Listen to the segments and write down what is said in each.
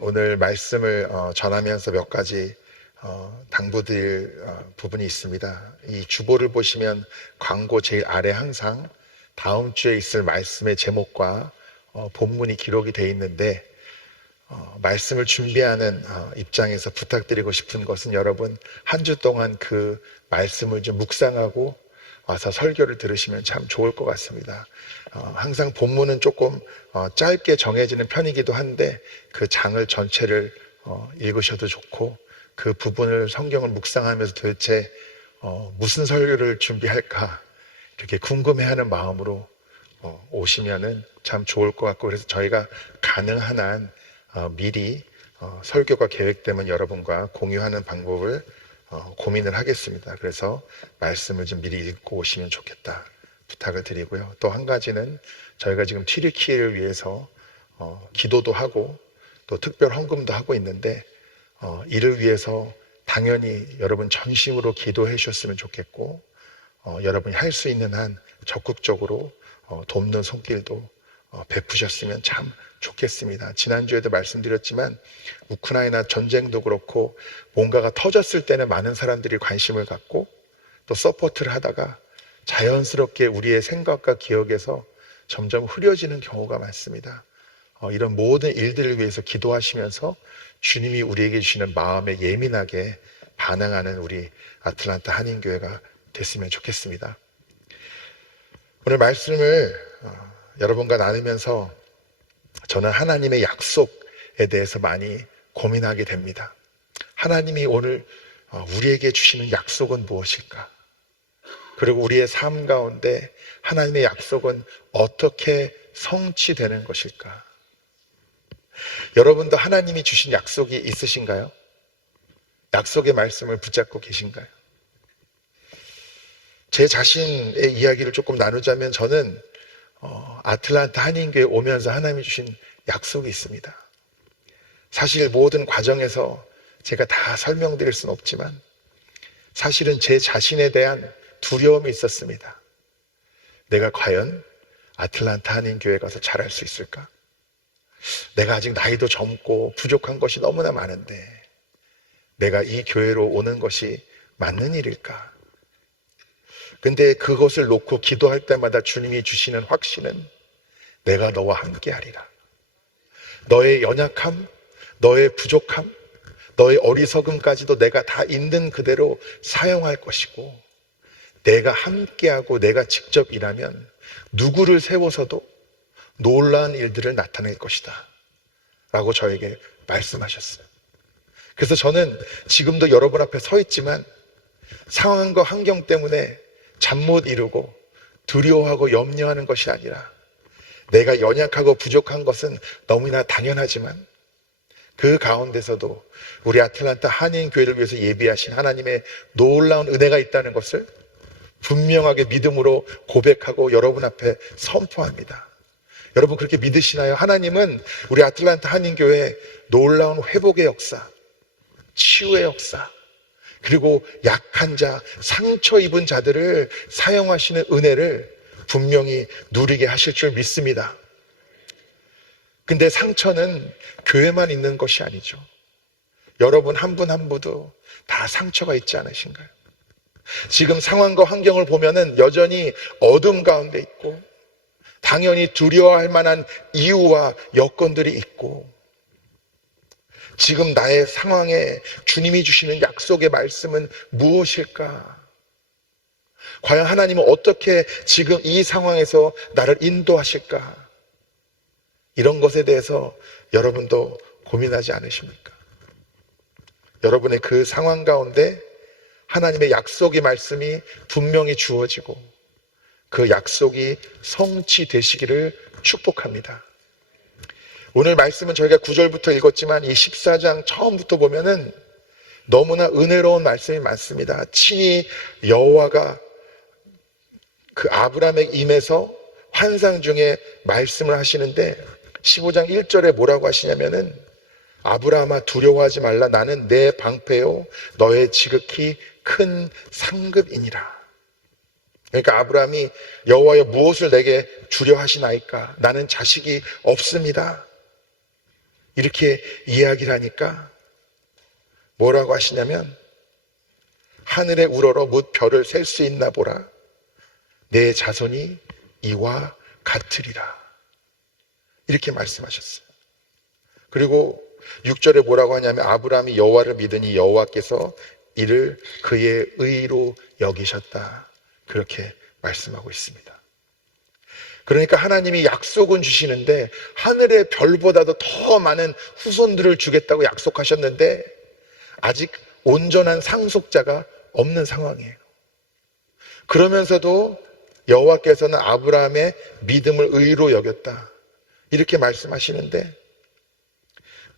오늘 말씀을 전하면서 몇 가지 당부드릴 부분이 있습니다. 이 주보를 보시면 광고 제일 아래 항상 다음 주에 있을 말씀의 제목과 본문이 기록이 되어 있는데, 말씀을 준비하는 입장에서 부탁드리고 싶은 것은, 여러분 한 주 동안 그 말씀을 좀 묵상하고 와서 설교를 들으시면 참 좋을 것 같습니다. 항상 본문은 조금 짧게 정해지는 편이기도 한데, 그 장을 전체를 읽으셔도 좋고, 그 부분을 성경을 묵상하면서 도대체 무슨 설교를 준비할까 이렇게 궁금해하는 마음으로 오시면은 참 좋을 것 같고, 그래서 저희가 가능한 한 미리 설교가 계획되면 여러분과 공유하는 방법을 고민을 하겠습니다. 그래서 말씀을 좀 미리 읽고 오시면 좋겠다 부탁을 드리고요. 또 한 가지는, 저희가 지금 튀르키예를 위해서 기도도 하고 또 특별 헌금도 하고 있는데, 이를 위해서 당연히 여러분 전심으로 기도해 주셨으면 좋겠고, 여러분이 할 수 있는 한 적극적으로 돕는 손길도 베푸셨으면 참 좋겠습니다. 지난주에도 말씀드렸지만, 우크라이나 전쟁도 그렇고 뭔가가 터졌을 때는 많은 사람들이 관심을 갖고 또 서포트를 하다가 자연스럽게 우리의 생각과 기억에서 점점 흐려지는 경우가 많습니다. 이런 모든 일들을 위해서 기도하시면서 주님이 우리에게 주시는 마음에 예민하게 반응하는 우리 아틀란타 한인교회가 됐으면 좋겠습니다. 오늘 말씀을 여러분과 나누면서 저는 하나님의 약속에 대해서 많이 고민하게 됩니다. 하나님이 오늘 우리에게 주시는 약속은 무엇일까? 그리고 우리의 삶 가운데 하나님의 약속은 어떻게 성취되는 것일까? 여러분도 하나님이 주신 약속이 있으신가요? 약속의 말씀을 붙잡고 계신가요? 제 자신의 이야기를 조금 나누자면, 저는 아틀란타 한인교회에 오면서 하나님이 주신 약속이 있습니다. 사실 모든 과정에서 제가 다 설명드릴 수는 없지만, 사실은 제 자신에 대한 두려움이 있었습니다. 내가 과연 아틀란타 한인교회에 가서 잘할 수 있을까? 내가 아직 나이도 젊고 부족한 것이 너무나 많은데 내가 이 교회로 오는 것이 맞는 일일까? 근데 그것을 놓고 기도할 때마다 주님이 주시는 확신은, 내가 너와 함께 하리라. 너의 연약함, 너의 부족함, 너의 어리석음까지도 내가 다 있는 그대로 사용할 것이고, 내가 함께하고 내가 직접 일하면 누구를 세워서도 놀라운 일들을 나타낼 것이다 라고 저에게 말씀하셨어요. 그래서 저는 지금도 여러분 앞에 서 있지만, 상황과 환경 때문에 잠 못 이루고 두려워하고 염려하는 것이 아니라, 내가 연약하고 부족한 것은 너무나 당연하지만 그 가운데서도 우리 아틀란타 한인교회를 위해서 예비하신 하나님의 놀라운 은혜가 있다는 것을 분명하게 믿음으로 고백하고 여러분 앞에 선포합니다. 여러분 그렇게 믿으시나요? 하나님은 우리 아틀란타 한인교회에 놀라운 회복의 역사, 치유의 역사, 그리고 약한 자, 상처 입은 자들을 사용하시는 은혜를 분명히 누리게 하실 줄 믿습니다. 근데 상처는 교회만 있는 것이 아니죠. 여러분 한 분 한 분도 다 상처가 있지 않으신가요? 지금 상황과 환경을 보면은 여전히 어둠 가운데 있고, 당연히 두려워할 만한 이유와 여건들이 있고, 지금 나의 상황에 주님이 주시는 약속의 말씀은 무엇일까? 과연 하나님은 어떻게 지금 이 상황에서 나를 인도하실까? 이런 것에 대해서 여러분도 고민하지 않으십니까? 여러분의 그 상황 가운데 하나님의 약속의 말씀이 분명히 주어지고 그 약속이 성취되시기를 축복합니다. 오늘 말씀은 저희가 9절부터 읽었지만, 이 14장 처음부터 보면은 너무나 은혜로운 말씀이 많습니다. 친히 여호와가 그 아브라함에게 임해서 환상 중에 말씀을 하시는데, 15장 1절에 뭐라고 하시냐면은, 아브라함아 두려워하지 말라. 나는 내 방패요 너의 지극히 큰 상급이니라. 그러니까 아브라함이 여호와여 무엇을 내게 주려 하시나이까? 나는 자식이 없습니다. 이렇게 이야기를 하니까 뭐라고 하시냐면, 하늘에 우러러 뭇 별을 셀 수 있나 보라. 내 자손이 이와 같으리라. 이렇게 말씀하셨어요. 그리고 6절에 뭐라고 하냐면, 아브라함이 여호와를 믿으니 여호와께서 이를 그의 의로 여기셨다. 그렇게 말씀하고 있습니다. 그러니까 하나님이 약속은 주시는데 하늘의 별보다도 더 많은 후손들을 주겠다고 약속하셨는데 아직 온전한 상속자가 없는 상황이에요. 그러면서도 여호와께서는 아브라함의 믿음을 의로 여겼다. 이렇게 말씀하시는데,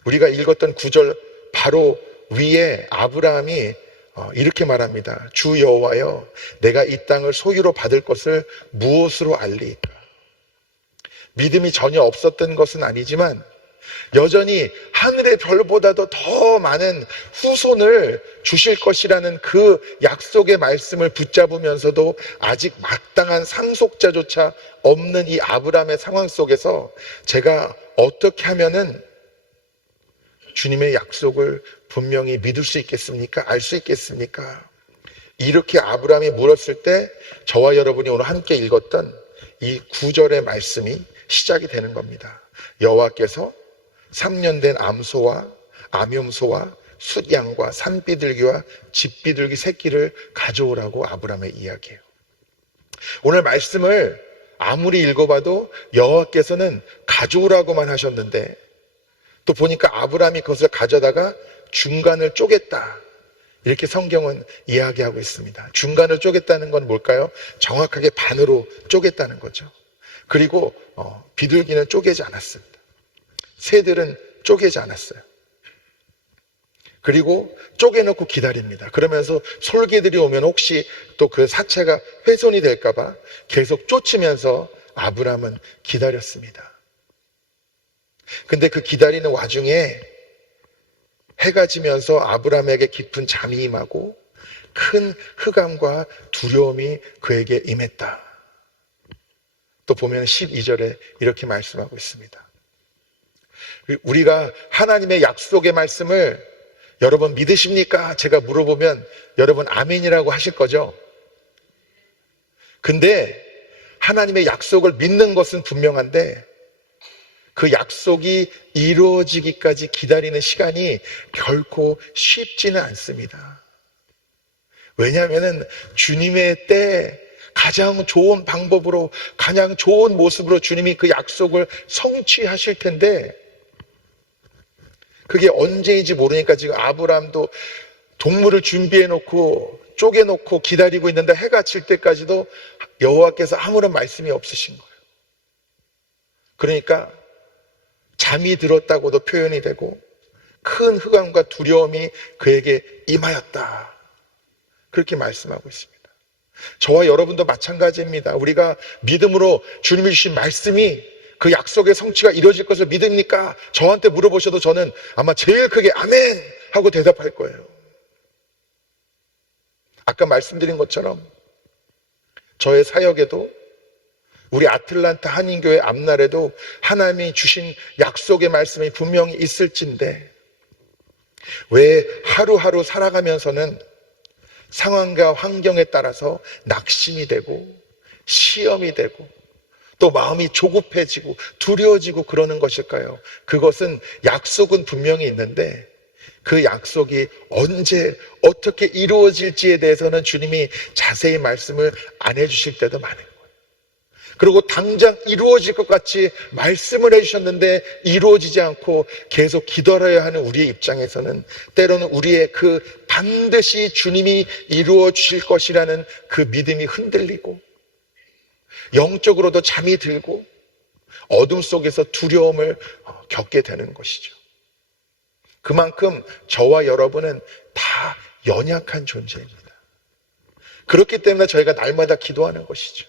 우리가 읽었던 9절 바로 위에 아브라함이 이렇게 말합니다. 주 여호와여, 내가 이 땅을 소유로 받을 것을 무엇으로 알리까? 믿음이 전혀 없었던 것은 아니지만 여전히 하늘의 별보다도 더 많은 후손을 주실 것이라는 그 약속의 말씀을 붙잡으면서도 아직 마땅한 상속자조차 없는 이 아브라함의 상황 속에서 제가 어떻게 하면은 주님의 약속을 분명히 믿을 수 있겠습니까? 알 수 있겠습니까? 이렇게 아브라함이 물었을 때 저와 여러분이 오늘 함께 읽었던 이 9절의 말씀이 시작이 되는 겁니다. 여호와께서 3년 된 암소와 암염소와 숫양과 산비둘기와 집비둘기 새끼를 가져오라고 아브라함의 이야기예요. 오늘 말씀을 아무리 읽어봐도 여호와께서는 가져오라고만 하셨는데, 또 보니까 아브라함이 그것을 가져다가 중간을 쪼갰다. 이렇게 성경은 이야기하고 있습니다. 중간을 쪼갰다는 건 뭘까요? 정확하게 반으로 쪼갰다는 거죠. 그리고 비둘기는 쪼개지 않았습니다. 새들은 쪼개지 않았어요. 그리고 쪼개놓고 기다립니다. 그러면서 솔개들이 오면 혹시 또 그 사체가 훼손이 될까봐 계속 쫓으면서 아브라함은 기다렸습니다. 근데 그 기다리는 와중에 해가 지면서 아브라함에게 깊은 잠이 임하고 큰 흑암과 두려움이 그에게 임했다. 또 보면 12절에 이렇게 말씀하고 있습니다. 우리가 하나님의 약속의 말씀을 여러분 믿으십니까? 제가 물어보면 여러분 아멘이라고 하실 거죠? 근데 하나님의 약속을 믿는 것은 분명한데 그 약속이 이루어지기까지 기다리는 시간이 결코 쉽지는 않습니다. 왜냐하면 주님의 때에 가장 좋은 방법으로, 가장 좋은 모습으로 주님이 그 약속을 성취하실 텐데 그게 언제인지 모르니까 지금 아브라함도 동물을 준비해놓고 쪼개놓고 기다리고 있는데 해가 질 때까지도 여호와께서 아무런 말씀이 없으신 거예요. 그러니까 잠이 들었다고도 표현이 되고 큰 흑암과 두려움이 그에게 임하였다. 그렇게 말씀하고 있습니다. 저와 여러분도 마찬가지입니다. 우리가 믿음으로 주님이 주신 말씀이 그 약속의 성취가 이루어질 것을 믿습니까? 저한테 물어보셔도 저는 아마 제일 크게 아멘 하고 대답할 거예요. 아까 말씀드린 것처럼 저의 사역에도 우리 아틀란타 한인교회 앞날에도 하나님이 주신 약속의 말씀이 분명히 있을진데 왜 하루하루 살아가면서는 상황과 환경에 따라서 낙심이 되고 시험이 되고 또 마음이 조급해지고 두려워지고 그러는 것일까요? 그것은 약속은 분명히 있는데 그 약속이 언제 어떻게 이루어질지에 대해서는 주님이 자세히 말씀을 안 해주실 때도 많은 거예요. 그리고 당장 이루어질 것 같이 말씀을 해주셨는데 이루어지지 않고 계속 기다려야 하는 우리의 입장에서는 때로는 우리의 그 반드시 주님이 이루어 주실 것이라는 그 믿음이 흔들리고 영적으로도 잠이 들고 어둠 속에서 두려움을 겪게 되는 것이죠. 그만큼 저와 여러분은 다 연약한 존재입니다. 그렇기 때문에 저희가 날마다 기도하는 것이죠.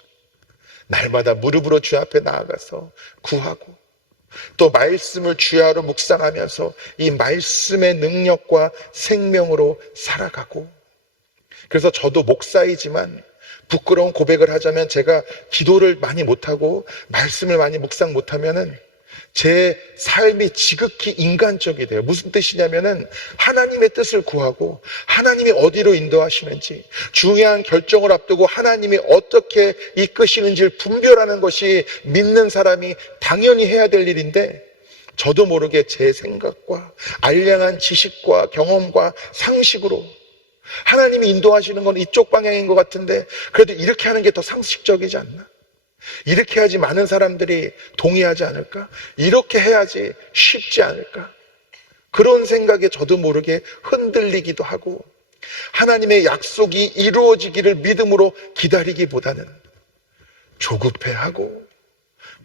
날마다 무릎으로 주 앞에 나아가서 구하고 또 말씀을 주야로 묵상하면서 이 말씀의 능력과 생명으로 살아가고, 그래서 저도 목사이지만 부끄러운 고백을 하자면 제가 기도를 많이 못하고 말씀을 많이 묵상 못하면은 제 삶이 지극히 인간적이 돼요. 무슨 뜻이냐면은 하나님의 뜻을 구하고 하나님이 어디로 인도하시는지, 중요한 결정을 앞두고 하나님이 어떻게 이끄시는지를 분별하는 것이 믿는 사람이 당연히 해야 될 일인데, 저도 모르게 제 생각과 알량한 지식과 경험과 상식으로 하나님이 인도하시는 건 이쪽 방향인 것 같은데 그래도 이렇게 하는 게 더 상식적이지 않나? 이렇게 해야지 많은 사람들이 동의하지 않을까? 이렇게 해야지 쉽지 않을까? 그런 생각에 저도 모르게 흔들리기도 하고, 하나님의 약속이 이루어지기를 믿음으로 기다리기보다는 조급해하고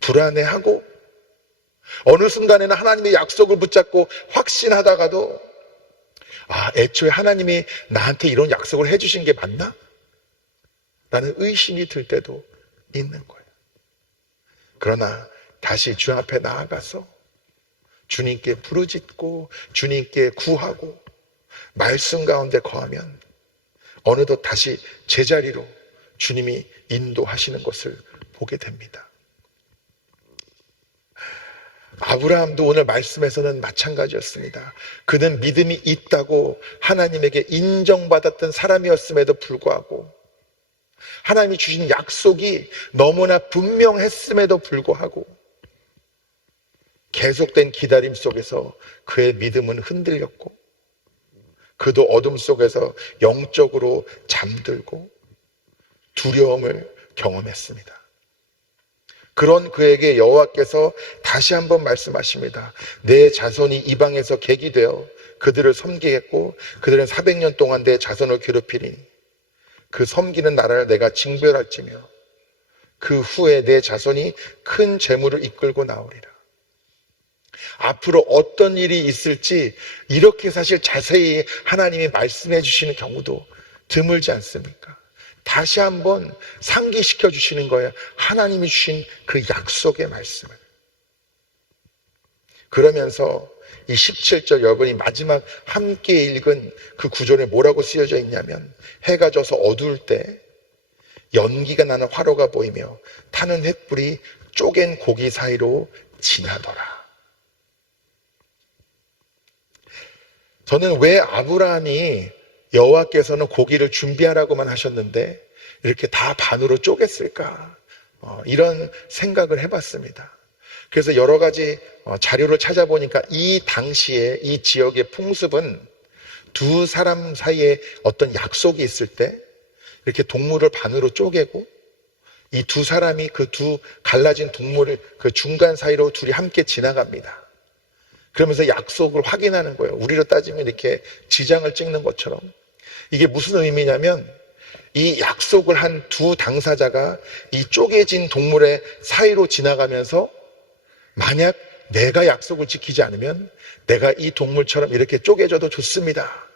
불안해하고, 어느 순간에는 하나님의 약속을 붙잡고 확신하다가도 애초에 하나님이 나한테 이런 약속을 해주신 게 맞나? 라는 의심이 들 때도 있는 거예요. 그러나 다시 주 앞에 나아가서 주님께 부르짖고 주님께 구하고 말씀 가운데 거하면 어느덧 다시 제자리로 주님이 인도하시는 것을 보게 됩니다. 아브라함도 오늘 말씀에서는 마찬가지였습니다. 그는 믿음이 있다고 하나님에게 인정받았던 사람이었음에도 불구하고, 하나님이 주신 약속이 너무나 분명했음에도 불구하고 계속된 기다림 속에서 그의 믿음은 흔들렸고, 그도 어둠 속에서 영적으로 잠들고 두려움을 경험했습니다. 그런 그에게 여호와께서 다시 한번 말씀하십니다. 내 자손이 이방에서 객이 되어 그들을 섬기겠고 그들은 400년 동안 내 자손을 괴롭히리니 그 섬기는 나라를 내가 징별할지며 그 후에 내 자손이 큰 재물을 이끌고 나오리라. 앞으로 어떤 일이 있을지 이렇게 사실 자세히 하나님이 말씀해 주시는 경우도 드물지 않습니까? 다시 한번 상기시켜 주시는 거예요. 하나님이 주신 그 약속의 말씀을. 그러면서 이 17절 여러분이 마지막 함께 읽은 그 구절에 뭐라고 쓰여져 있냐면, 해가 져서 어두울 때 연기가 나는 화로가 보이며 타는 횃불이 쪼갠 고기 사이로 지나더라. 저는 왜 아브라함이 여호와께서는 고기를 준비하라고만 하셨는데 이렇게 다 반으로 쪼갰을까? 이런 생각을 해봤습니다. 그래서 여러 가지 자료를 찾아보니까 이 당시에 이 지역의 풍습은 두 사람 사이에 어떤 약속이 있을 때 이렇게 동물을 반으로 쪼개고 이 두 사람이 그 두 갈라진 동물을 그 중간 사이로 둘이 함께 지나갑니다. 그러면서 약속을 확인하는 거예요. 우리로 따지면 이렇게 지장을 찍는 것처럼. 이게 무슨 의미냐면, 이 약속을 한 두 당사자가 이 쪼개진 동물의 사이로 지나가면서 만약 내가 약속을 지키지 않으면 내가 이 동물처럼 이렇게 쪼개져도 좋습니다.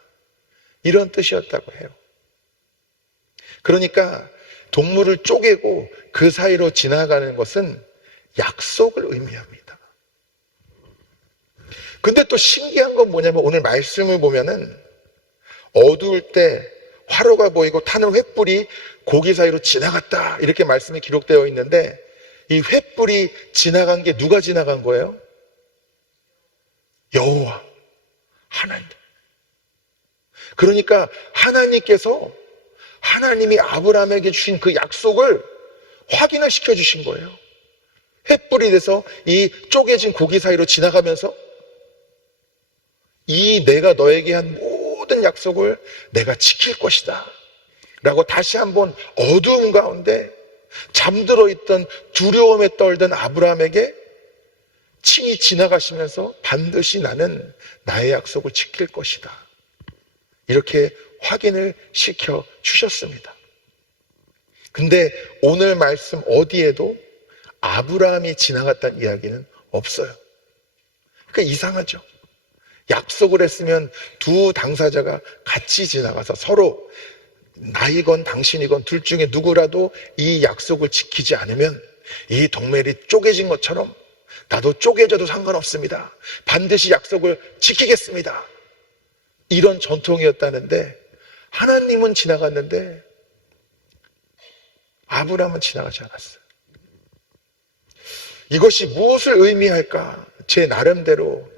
이런 뜻이었다고 해요. 그러니까 동물을 쪼개고 그 사이로 지나가는 것은 약속을 의미합니다. 근데 또 신기한 건 뭐냐면, 오늘 말씀을 보면은 어두울 때 화로가 보이고 타는 횃불이 고기 사이로 지나갔다, 이렇게 말씀이 기록되어 있는데, 이 횃불이 지나간 게 누가 지나간 거예요? 여호와 하나님. 그러니까 하나님께서 하나님이 아브라함에게 주신 그 약속을 확인을 시켜주신 거예요. 횃불이 돼서 이 쪼개진 고기 사이로 지나가면서 이 내가 너에게 한 모든 약속을 내가 지킬 것이다 라고 다시 한번 어두움 가운데 잠들어 있던 두려움에 떨던 아브라함에게 친히 지나가시면서 반드시 나는 나의 약속을 지킬 것이다, 이렇게 확인을 시켜 주셨습니다. 근데 오늘 말씀 어디에도 아브라함이 지나갔다는 이야기는 없어요. 그러니까 이상하죠. 약속을 했으면 두 당사자가 같이 지나가서 서로 나이건 당신이건 둘 중에 누구라도 이 약속을 지키지 않으면 이 동멜이 쪼개진 것처럼 나도 쪼개져도 상관없습니다, 반드시 약속을 지키겠습니다, 이런 전통이었다는데, 하나님은 지나갔는데 아브라함은 지나가지 않았어요. 이것이 무엇을 의미할까? 제 나름대로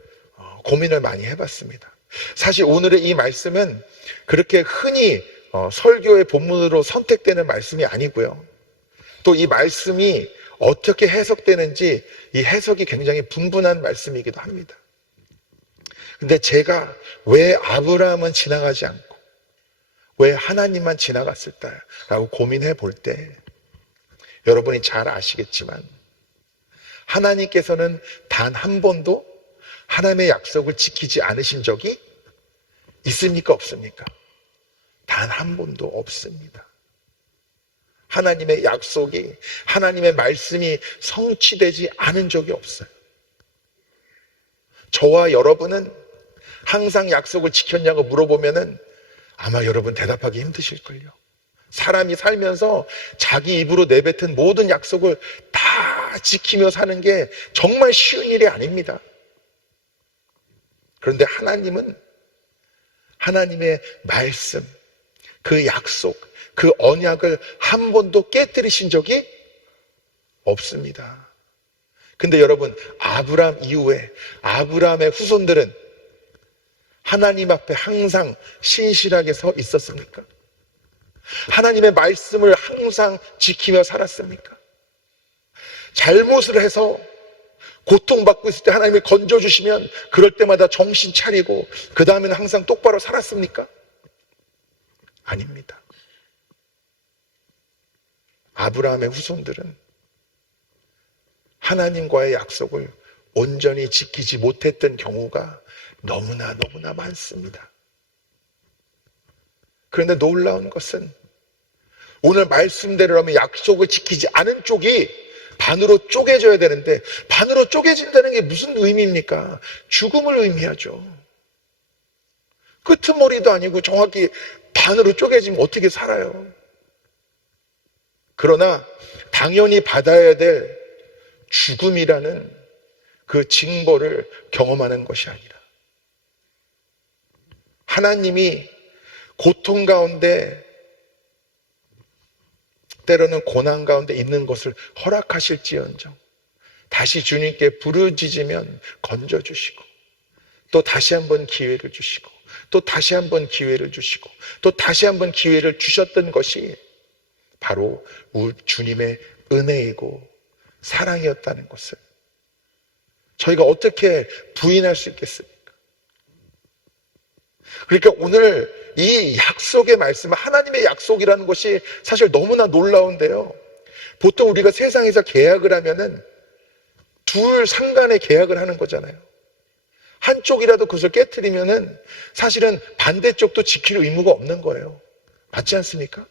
고민을 많이 해봤습니다. 사실 오늘의 이 말씀은 그렇게 흔히 설교의 본문으로 선택되는 말씀이 아니고요. 또 이 말씀이 어떻게 해석되는지 이 해석이 굉장히 분분한 말씀이기도 합니다. 근데 제가 왜 아브라함은 지나가지 않고 왜 하나님만 지나갔을까라고 고민해 볼 때 여러분이 잘 아시겠지만 하나님께서는 단 한 번도 하나님의 약속을 지키지 않으신 적이 있습니까? 없습니까? 단 한 번도 없습니다. 하나님의 약속이, 하나님의 말씀이 성취되지 않은 적이 없어요. 저와 여러분은 항상 약속을 지켰냐고 물어보면은 아마 여러분 대답하기 힘드실걸요. 사람이 살면서 자기 입으로 내뱉은 모든 약속을 다 지키며 사는 게 정말 쉬운 일이 아닙니다. 그런데 하나님은 하나님의 말씀, 그 약속, 그 언약을 한 번도 깨뜨리신 적이 없습니다. 근데 여러분, 아브라함 이후에 아브라함의 후손들은 하나님 앞에 항상 신실하게 서 있었습니까? 하나님의 말씀을 항상 지키며 살았습니까? 잘못을 해서 고통받고 있을 때 하나님이 건져주시면 그럴 때마다 정신 차리고 그 다음에는 항상 똑바로 살았습니까? 아닙니다. 아브라함의 후손들은 하나님과의 약속을 온전히 지키지 못했던 경우가 너무나 많습니다. 그런데 놀라운 것은 오늘 말씀대로라면 약속을 지키지 않은 쪽이 반으로 쪼개져야 되는데 반으로 쪼개진다는 게 무슨 의미입니까? 죽음을 의미하죠. 끄트머리도 아니고 정확히 반으로 쪼개지면 어떻게 살아요? 그러나 당연히 받아야 될 죽음이라는 그 징벌을 경험하는 것이 아니라 하나님이 고통 가운데 때로는 고난 가운데 있는 것을 허락하실지언정 다시 주님께 부르짖으면 건져주시고 또 다시 한번 기회를 주시고 또 다시 한번 기회를 주시고 또 다시 한번 기회를 주셨던 것이 바로 주님의 은혜이고 사랑이었다는 것을 저희가 어떻게 부인할 수 있겠습니까? 그러니까 오늘 이 약속의 말씀, 하나님의 약속이라는 것이 사실 너무나 놀라운데요. 보통 우리가 세상에서 계약을 하면은 둘 상간의 계약을 하는 거잖아요. 한쪽이라도 그것을 깨트리면은 사실은 반대쪽도 지킬 의무가 없는 거예요. 맞지 않습니까?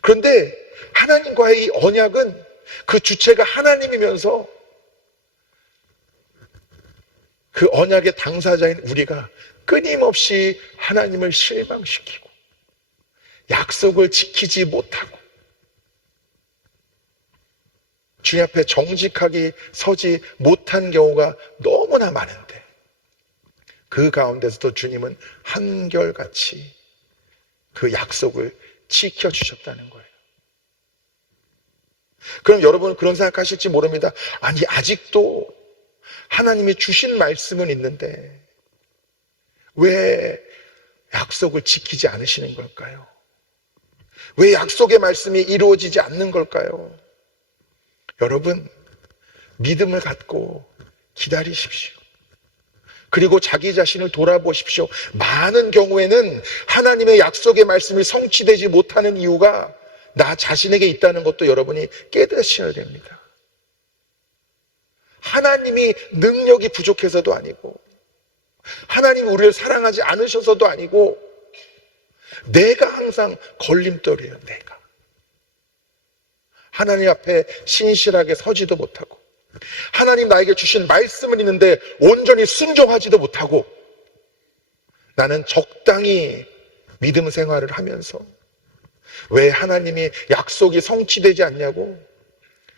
그런데 하나님과의 이 언약은 그 주체가 하나님이면서 그 언약의 당사자인 우리가 끊임없이 하나님을 실망시키고 약속을 지키지 못하고 주님 앞에 정직하게 서지 못한 경우가 너무나 많은데 그 가운데서도 주님은 한결같이 그 약속을 지켜주셨다는 거예요. 그럼 여러분은 그런 생각하실지 모릅니다. 아니 아직도 하나님이 주신 말씀은 있는데 왜 약속을 지키지 않으시는 걸까요? 왜 약속의 말씀이 이루어지지 않는 걸까요? 여러분, 믿음을 갖고 기다리십시오. 그리고 자기 자신을 돌아보십시오. 많은 경우에는 하나님의 약속의 말씀이 성취되지 못하는 이유가 나 자신에게 있다는 것도 여러분이 깨닫으셔야 됩니다. 하나님이 능력이 부족해서도 아니고 하나님이 우리를 사랑하지 않으셔서도 아니고 내가 항상 걸림돌이에요. 내가 하나님 앞에 신실하게 서지도 못하고 하나님 나에게 주신 말씀은 있는데 온전히 순종하지도 못하고 나는 적당히 믿음 생활을 하면서 왜 하나님이 약속이 성취되지 않냐고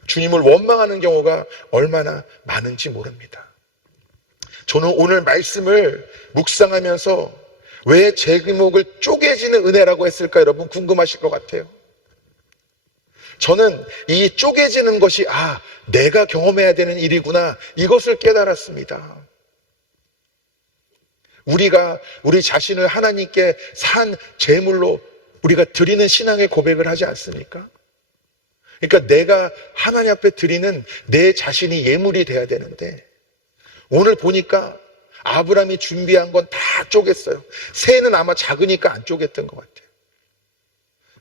주님을 원망하는 경우가 얼마나 많은지 모릅니다. 저는 오늘 말씀을 묵상하면서 왜 제목을 쪼개지는 은혜라고 했을까 여러분 궁금하실 것 같아요. 저는 이 쪼개지는 것이 내가 경험해야 되는 일이구나, 이것을 깨달았습니다. 우리가 우리 자신을 하나님께 산 제물로 우리가 드리는 신앙의 고백을 하지 않습니까? 그러니까 내가 하나님 앞에 드리는 내 자신이 예물이 돼야 되는데, 오늘 보니까 아브라함이 준비한 건 다 쪼갰어요. 새는 아마 작으니까 안 쪼갰던 것 같아요.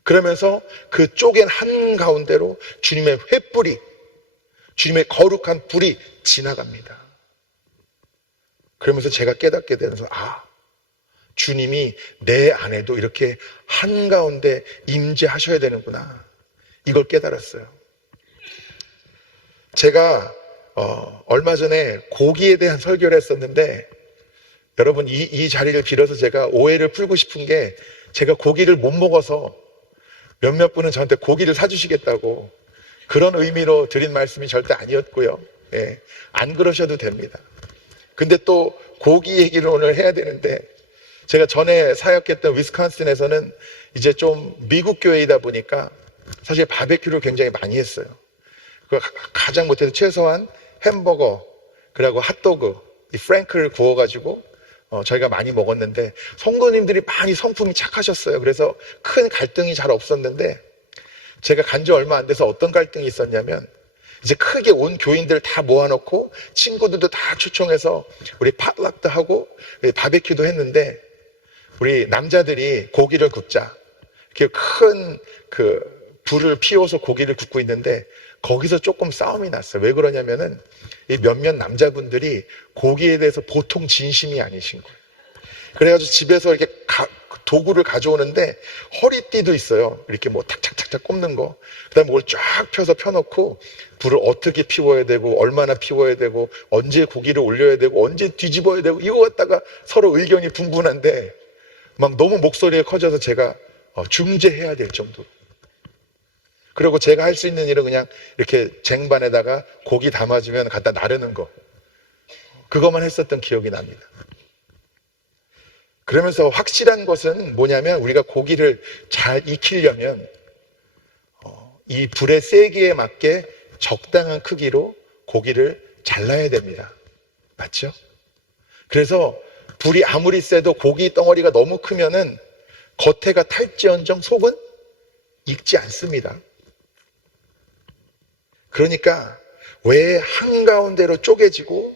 그러면서 그 쪼갠 한가운데로 주님의 횃불이, 주님의 거룩한 불이 지나갑니다. 그러면서 제가 깨닫게 되면서 주님이 내 안에도 이렇게 한가운데 임재하셔야 되는구나, 이걸 깨달았어요. 제가 얼마 전에 고기에 대한 설교를 했었는데, 여러분 이 자리를 빌어서 제가 오해를 풀고 싶은 게, 제가 고기를 못 먹어서 몇몇 분은 저한테 고기를 사주시겠다고, 그런 의미로 드린 말씀이 절대 아니었고요. 안 그러셔도 됩니다. 근데 또 고기 얘기를 오늘 해야 되는데, 제가 전에 사역했던 위스콘신에서는 이제 좀 미국 교회이다 보니까 사실 바베큐를 굉장히 많이 했어요. 가장 못해도 최소한 햄버거, 그리고 핫도그, 이 프랭크를 구워가지고 저희가 많이 먹었는데, 성도님들이 많이 성품이 착하셨어요. 그래서 큰 갈등이 잘 없었는데, 제가 간 지 얼마 안 돼서 어떤 갈등이 있었냐면, 이제 크게 온 교인들 다 모아놓고 친구들도 다 초청해서 우리 팟락도 하고 바베큐도 했는데, 우리 남자들이 고기를 굽자, 이렇게 큰 불을 피워서 고기를 굽고 있는데, 거기서 조금 싸움이 났어요. 왜 그러냐면은 이 몇몇 남자분들이 고기에 대해서 보통 진심이 아니신 거예요. 그래가지고 집에서 이렇게 도구를 가져오는데 허리띠도 있어요. 이렇게 뭐 탁탁탁탁 꼽는 거. 그 다음에 그걸 쫙 펴서 펴놓고 불을 어떻게 피워야 되고, 얼마나 피워야 되고, 언제 고기를 올려야 되고, 언제 뒤집어야 되고, 이거 갖다가 서로 의견이 분분한데, 막 너무 목소리가 커져서 제가 중재해야 될 정도로. 그리고 제가 할 수 있는 일은 그냥 이렇게 쟁반에다가 고기 담아주면 갖다 나르는 거, 그것만 했었던 기억이 납니다. 그러면서 확실한 것은 뭐냐면, 우리가 고기를 잘 익히려면 이 불의 세기에 맞게 적당한 크기로 고기를 잘라야 됩니다. 맞죠? 그래서 불이 아무리 세도 고기 덩어리가 너무 크면은 겉에가 탈지언정 속은 익지 않습니다. 그러니까 왜 한가운데로 쪼개지고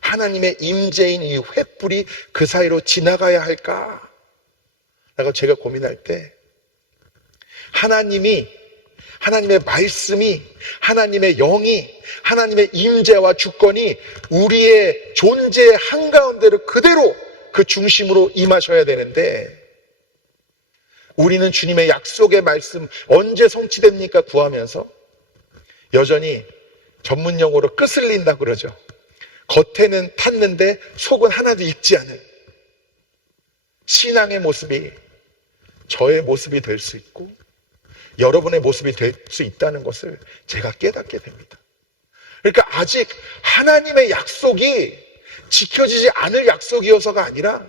하나님의 임재인 이 횃불이 그 사이로 지나가야 할까? 라고 제가 고민할 때, 하나님의 말씀이, 하나님의 영이, 하나님의 임재와 주권이 우리의 존재의 한가운데로 그대로 그 중심으로 임하셔야 되는데, 우리는 주님의 약속의 말씀 언제 성취됩니까? 구하면서 여전히 전문용어로 끄슬린다 그러죠. 겉에는 탔는데 속은 하나도 익지 않은 신앙의 모습이 저의 모습이 될 수 있고 여러분의 모습이 될 수 있다는 것을 제가 깨닫게 됩니다. 그러니까 아직 하나님의 약속이 지켜지지 않을 약속이어서가 아니라,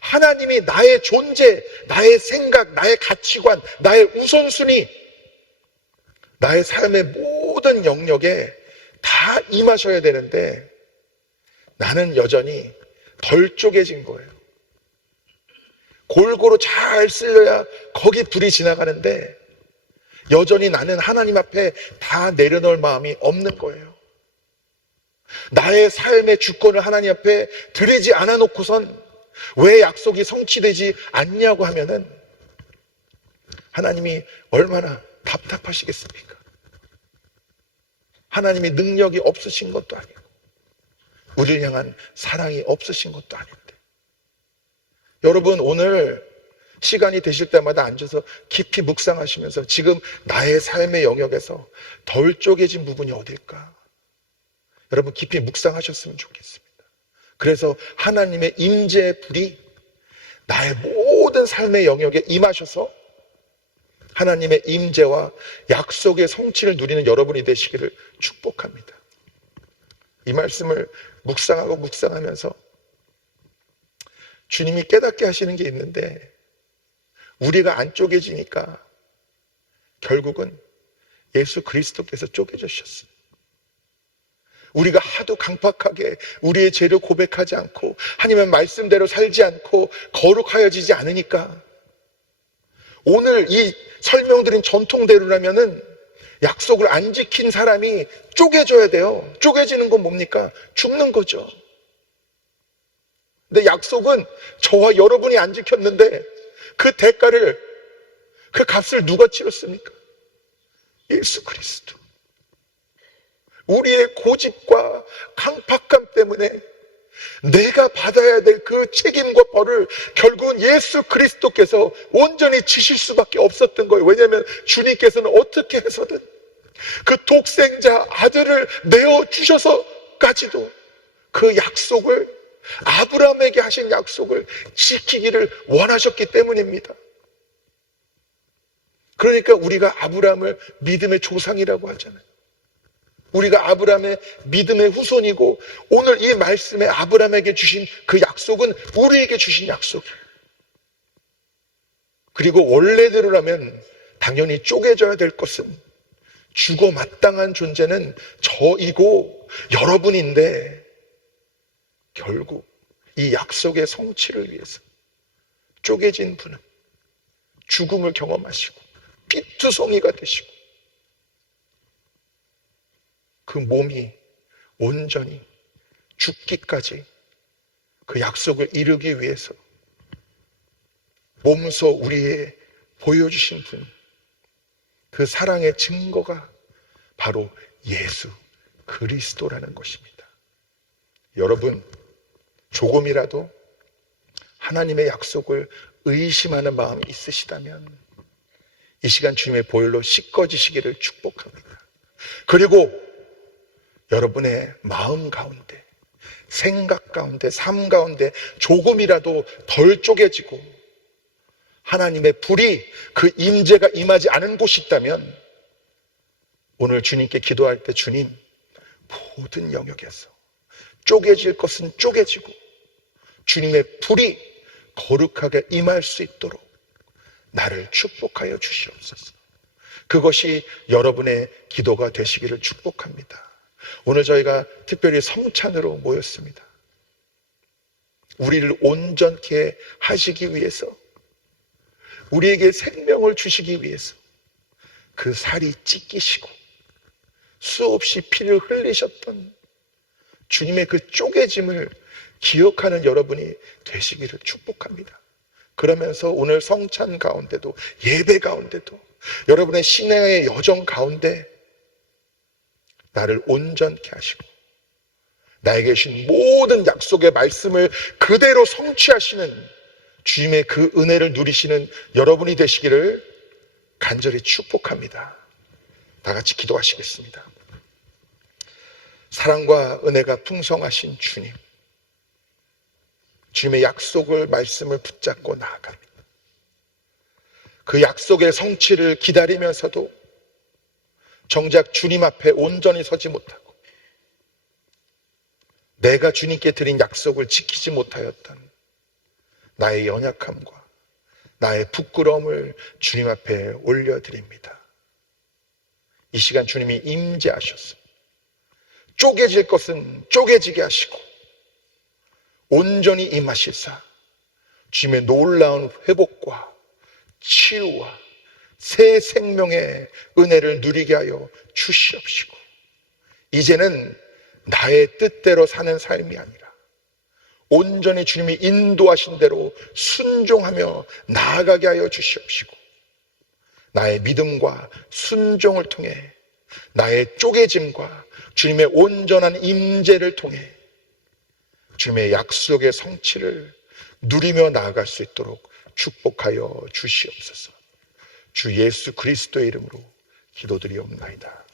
하나님이 나의 존재, 나의 생각, 나의 가치관, 나의 우선순위, 나의 삶의 모든 영역에 다 임하셔야 되는데, 나는 여전히 덜 쪼개진 거예요. 골고루 잘 쓸려야 거기 불이 지나가는데, 여전히 나는 하나님 앞에 다 내려놓을 마음이 없는 거예요. 나의 삶의 주권을 하나님 앞에 드리지 않아 놓고선 왜 약속이 성취되지 않냐고 하면은, 하나님이 얼마나 답답하시겠습니까? 하나님이 능력이 없으신 것도 아니고, 우리를 향한 사랑이 없으신 것도 아닌데. 여러분, 오늘 시간이 되실 때마다 앉아서 깊이 묵상하시면서 지금 나의 삶의 영역에서 덜 쪼개진 부분이 어딜까? 여러분, 깊이 묵상하셨으면 좋겠습니다. 그래서 하나님의 임재의 불이 나의 모든 삶의 영역에 임하셔서 하나님의 임재와 약속의 성취를 누리는 여러분이 되시기를 축복합니다. 이 말씀을 묵상하고 묵상하면서 주님이 깨닫게 하시는 게 있는데, 우리가 안 쪼개지니까 결국은 예수 그리스도께서 쪼개주셨어요. 우리가 하도 강팍하게 우리의 죄를 고백하지 않고 하나님의 말씀대로 살지 않고 거룩하여지지 않으니까 오늘 이 설명드린 전통대로라면은 약속을 안 지킨 사람이 쪼개져야 돼요. 쪼개지는 건 뭡니까? 죽는 거죠. 근데 약속은 저와 여러분이 안 지켰는데 그 대가를, 그 값을 누가 치렀습니까? 예수 그리스도. 우리의 고집과 강팍함 때문에 내가 받아야 될 그 책임과 벌을 결국은 예수 그리스도께서 온전히 지실 수밖에 없었던 거예요. 왜냐하면 주님께서는 어떻게 해서든 그 독생자 아들을 내어주셔서까지도 그 약속을, 아브라함에게 하신 약속을 지키기를 원하셨기 때문입니다. 그러니까 우리가 아브라함을 믿음의 조상이라고 하잖아요. 우리가 아브라함의 믿음의 후손이고 오늘 이 말씀에 아브라함에게 주신 그 약속은 우리에게 주신 약속이에요. 그리고 원래대로라면 당연히 쪼개져야 될 것은, 죽어 마땅한 존재는 저이고 여러분인데 결국 이 약속의 성취를 위해서 쪼개진 분은 죽음을 경험하시고 삐투성이가 되시고 그 몸이 온전히 죽기까지 그 약속을 이루기 위해서 몸소 우리에 보여주신 분, 그 사랑의 증거가 바로 예수 그리스도라는 것입니다. 여러분, 조금이라도 하나님의 약속을 의심하는 마음이 있으시다면 이 시간 주님의 보혈로 씻겨지시기를 축복합니다. 그리고 여러분의 마음 가운데, 생각 가운데, 삶 가운데 조금이라도 덜 쪼개지고 하나님의 불이, 그 임재가 임하지 않은 곳이 있다면 오늘 주님께 기도할 때, 주님, 모든 영역에서 쪼개질 것은 쪼개지고 주님의 불이 거룩하게 임할 수 있도록 나를 축복하여 주시옵소서. 그것이 여러분의 기도가 되시기를 축복합니다. 오늘 저희가 특별히 성찬으로 모였습니다. 우리를 온전케 하시기 위해서, 우리에게 생명을 주시기 위해서 그 살이 찢기시고 수없이 피를 흘리셨던 주님의 그 쪼개짐을 기억하는 여러분이 되시기를 축복합니다. 그러면서 오늘 성찬 가운데도, 예배 가운데도, 여러분의 신앙의 여정 가운데 나를 온전케 하시고 나에게 주신 모든 약속의 말씀을 그대로 성취하시는 주님의 그 은혜를 누리시는 여러분이 되시기를 간절히 축복합니다. 다 같이 기도하시겠습니다. 사랑과 은혜가 풍성하신 주님, 주님의 약속을, 말씀을 붙잡고 나아갑니다. 그 약속의 성취를 기다리면서도 정작 주님 앞에 온전히 서지 못하고 내가 주님께 드린 약속을 지키지 못하였던 나의 연약함과 나의 부끄러움을 주님 앞에 올려드립니다. 이 시간 주님이 임재하셔서 쪼개질 것은 쪼개지게 하시고 온전히 임하시사 주님의 놀라운 회복과 치유와 새 생명의 은혜를 누리게 하여 주시옵시고 이제는 나의 뜻대로 사는 삶이 아니라 온전히 주님이 인도하신 대로 순종하며 나아가게 하여 주시옵시고 나의 믿음과 순종을 통해 나의 쪼개짐과 주님의 온전한 임재를 통해 주님의 약속의 성취를 누리며 나아갈 수 있도록 축복하여 주시옵소서. 주 예수 그리스도의 이름으로 기도드리옵나이다.